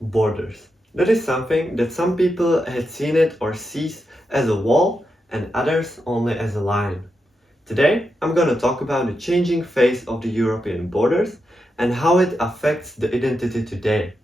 Borders. That is something that some people had seen it or sees as a wall and others only as a line. Today, I'm going to talk about the changing face of the European borders and how it affects the identity today.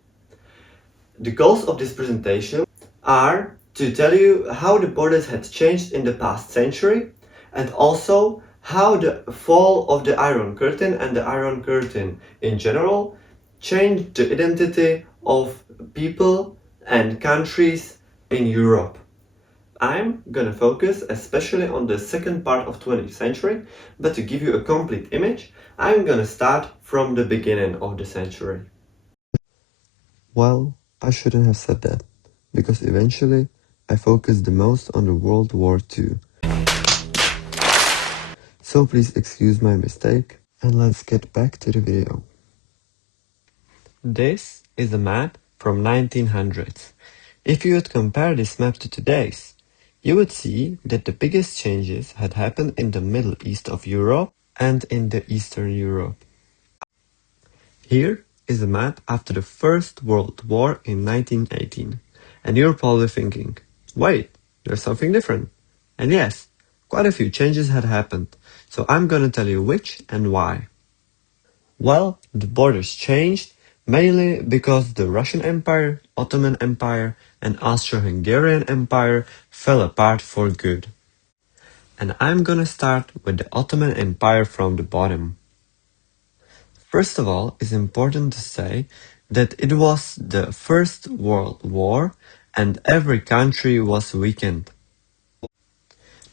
The goals of this presentation are to tell you how the borders had changed in the past century and also how the fall of the Iron Curtain and the Iron Curtain in general changed the identity of people and countries in Europe. I'm gonna focus especially on the second part of 20th century, but to give you a complete image, I'm gonna start from the beginning of the century. Well, I shouldn't have said that, because eventually I focused the most on the World War II. So please excuse my mistake, and let's get back to the video. This is a map from 1900s. If you would compare this map to today's, you would see that the biggest changes had happened in the Middle East of Europe and in the Eastern Europe. Here is a map after the First World War in 1918. And you're probably thinking, wait, there's something different. And yes, quite a few changes had happened, so I'm gonna tell you which and why. Well, the borders changed mainly because the Russian Empire, Ottoman Empire, and Austro-Hungarian Empire fell apart for good. And I'm gonna start with the Ottoman Empire from the bottom. First of all, it's important to say that it was the First World War and every country was weakened.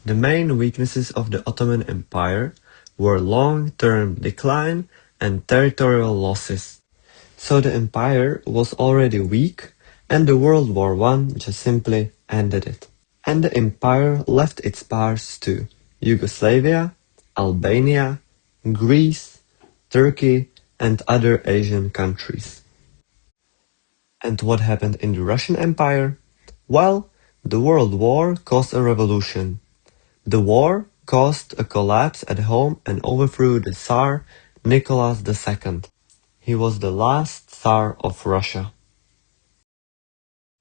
The main weaknesses of the Ottoman Empire were long-term decline and territorial losses. So the empire was already weak and the World War I just simply ended it. And the empire left its powers to Yugoslavia, Albania, Greece, Turkey, and other Asian countries. And what happened in the Russian Empire? Well, the World War caused a revolution. The war caused a collapse at home and overthrew the Tsar Nicholas II. He was the last Tsar of Russia.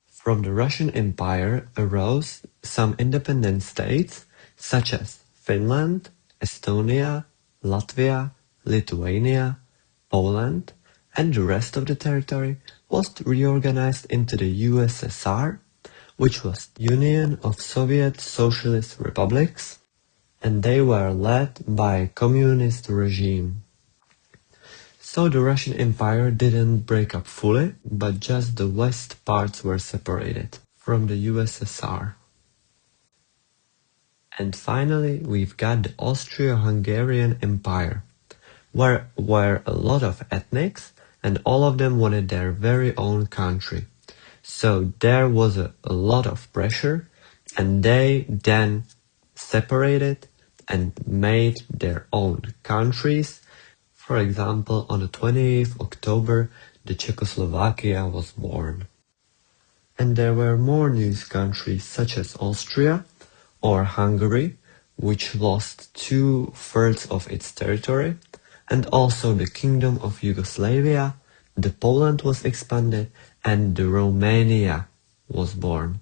From the Russian Empire arose some independent states such as Finland, Estonia, Latvia, Lithuania, Poland, and the rest of the territory was reorganized into the USSR, which was the Union of Soviet Socialist Republics, and they were led by a communist regime. So the Russian Empire didn't break up fully, but just the west parts were separated from the USSR. And finally, we've got the Austro-Hungarian Empire, where were a lot of ethnics, and all of them wanted their very own country. So there was a lot of pressure, and they then separated and made their own countries. For example, on the 20th October, the Czechoslovakia was born. And there were more new countries such as Austria or Hungary, which lost 2/3 of its territory, and also the Kingdom of Yugoslavia, the Poland was expanded, and the Romania was born.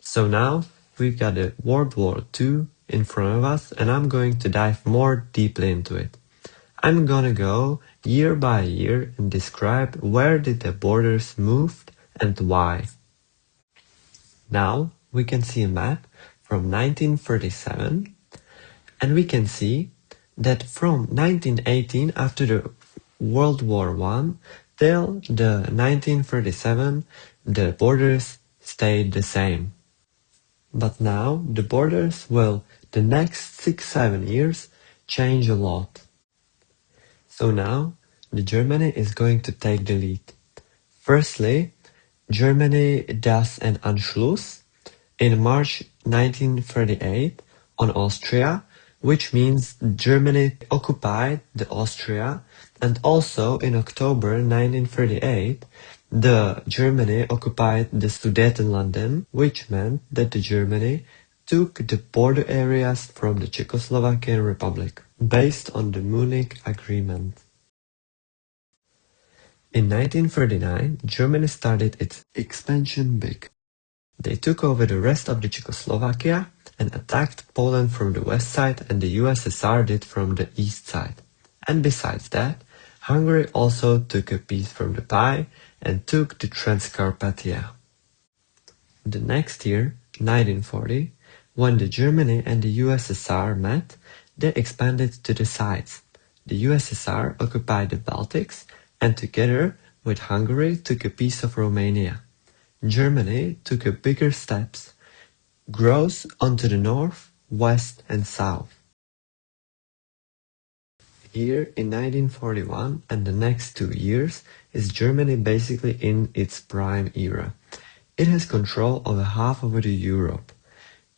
So now we've got the World War II in front of us, and I'm going to dive more deeply into it. I'm gonna go year by year and describe where did the borders moved and why. Now we can see a map from 1937, and we can see that from 1918 after the World War I till the 1937 the borders stayed the same. But now the borders will the next 6-7 years change a lot. So now the Germany is going to take the lead. Firstly, Germany does an Anschluss in March 1938 on Austria, which means Germany occupied the Austria, and also in October 1938 the Germany occupied the Sudetenland, which meant that the Germany took the border areas from the Czechoslovakian Republic, based on the Munich Agreement. In 1939, Germany started its expansion big. They took over the rest of the Czechoslovakia and attacked Poland from the west side and the USSR did from the east side. And besides that, Hungary also took a piece from the pie and took the Transcarpathia. The next year, 1940, when the Germany and the USSR met, they expanded to the sides. The USSR occupied the Baltics and together with Hungary took a piece of Romania. Germany took a bigger steps, grows onto the north, west and south. Here in 1941 and the next 2 years is Germany basically in its prime era. It has control over half of the Europe.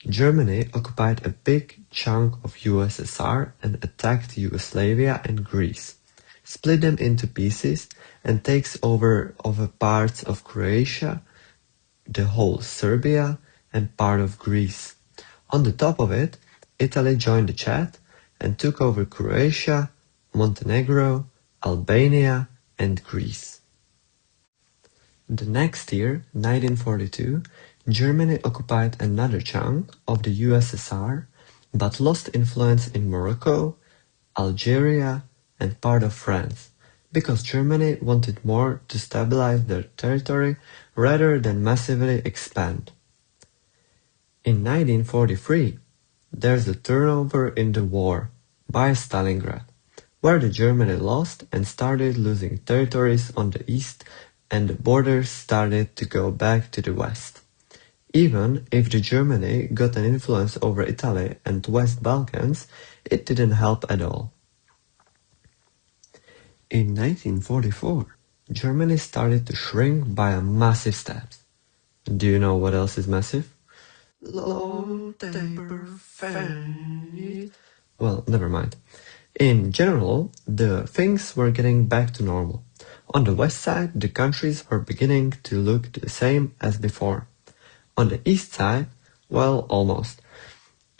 Germany occupied a big chunk of USSR and attacked Yugoslavia and Greece, split them into pieces and takes over parts of Croatia, the whole Serbia and part of Greece. On the top of it, Italy joined the chat and took over Croatia, Montenegro, Albania and Greece. The next year, 1942, Germany occupied another chunk of the USSR but lost influence in Morocco, Algeria and part of France because Germany wanted more to stabilize their territory rather than massively expand. In 1943, there's a turnover in the war by Stalingrad, where the Germany lost and started losing territories on the east and the borders started to go back to the west. Even if the Germany got an influence over Italy and West Balkans, it didn't help at all. In 1944, Germany started to shrink by a massive steps. Do you know what else is massive? Low taper fate. Well, never mind. In general, the things were getting back to normal. On the west side, the countries were beginning to look the same as before. On the east side, well, almost.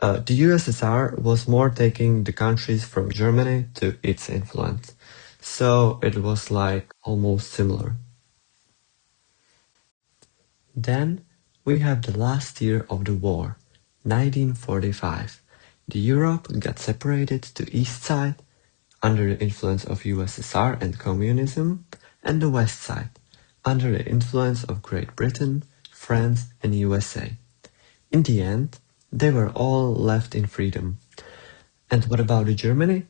The USSR was more taking the countries from Germany to its influence. So it was like almost similar. Then we have the last year of the war, 1945. The Europe got separated to east side under the influence of USSR and communism and the west side under the influence of Great Britain, France and USA. In the end, they were all left in freedom. And what about the Germany?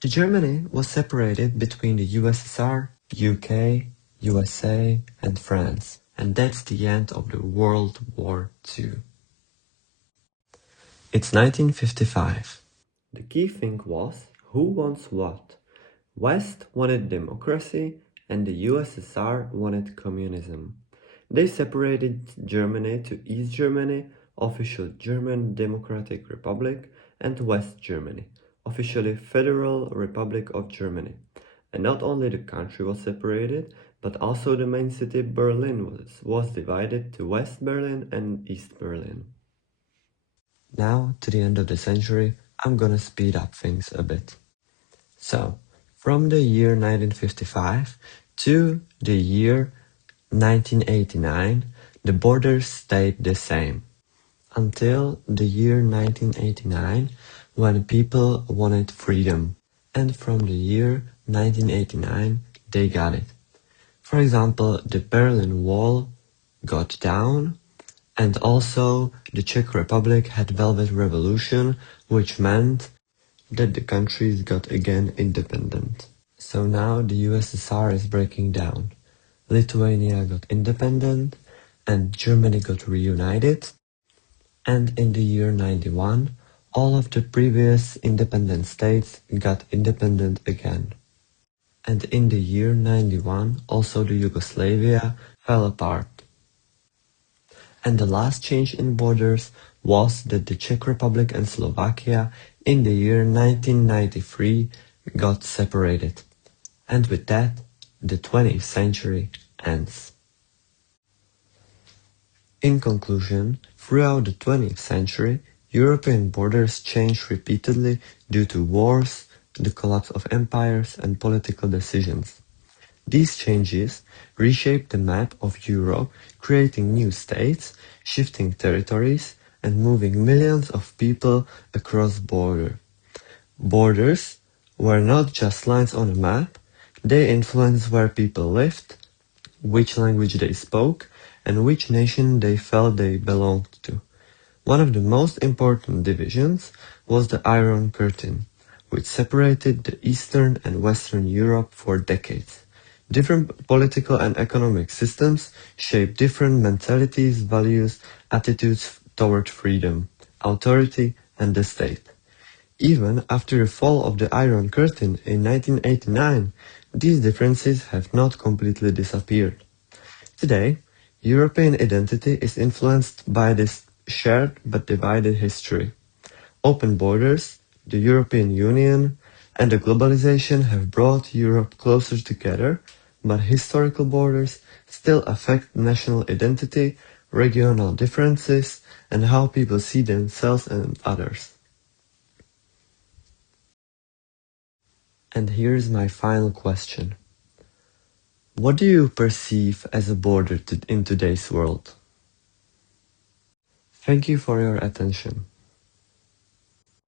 The Germany was separated between the USSR, UK, USA and France. And that's the end of the World War II. It's 1955. The key thing was who wants what. West wanted democracy and the USSR wanted communism. They separated Germany to East Germany, official German Democratic Republic, and West Germany, officially Federal Republic of Germany. And not only the country was separated, but also the main city Berlin was divided to West Berlin and East Berlin. Now, to the end of the century, I'm gonna speed up things a bit. So, from the year 1955 to the year 1989, the borders stayed the same. Until the year 1989, when people wanted freedom. And from the year 1989, they got it. For example, the Berlin Wall got down, and also the Czech Republic had Velvet Revolution, which meant that the countries got again independent. So now the USSR is breaking down. Lithuania got independent, and Germany got reunited, and in the year 91, all of the previous independent states got independent again. And in the year 91, also the Yugoslavia fell apart. And the last change in borders was that the Czech Republic and Slovakia in the year 1993 got separated. And with that, the 20th century ends. In conclusion, throughout the 20th century, European borders changed repeatedly due to wars, the collapse of empires and political decisions. These changes reshaped the map of Europe, creating new states, shifting territories, and moving millions of people across borders. Borders were not just lines on a map, they influenced where people lived, which language they spoke, and which nation they felt they belonged to. One of the most important divisions was the Iron Curtain, which separated the Eastern and Western Europe for decades. Different political and economic systems shaped different mentalities, values, attitudes toward freedom, authority, and the state. Even after the fall of the Iron Curtain in 1989, these differences have not completely disappeared. Today, European identity is influenced by this shared but divided history. Open borders, the European Union, and the globalization have brought Europe closer together, but historical borders still affect national identity, regional differences, and how people see themselves and others. And here's my final question. What do you perceive as a border in today's world? Thank you for your attention.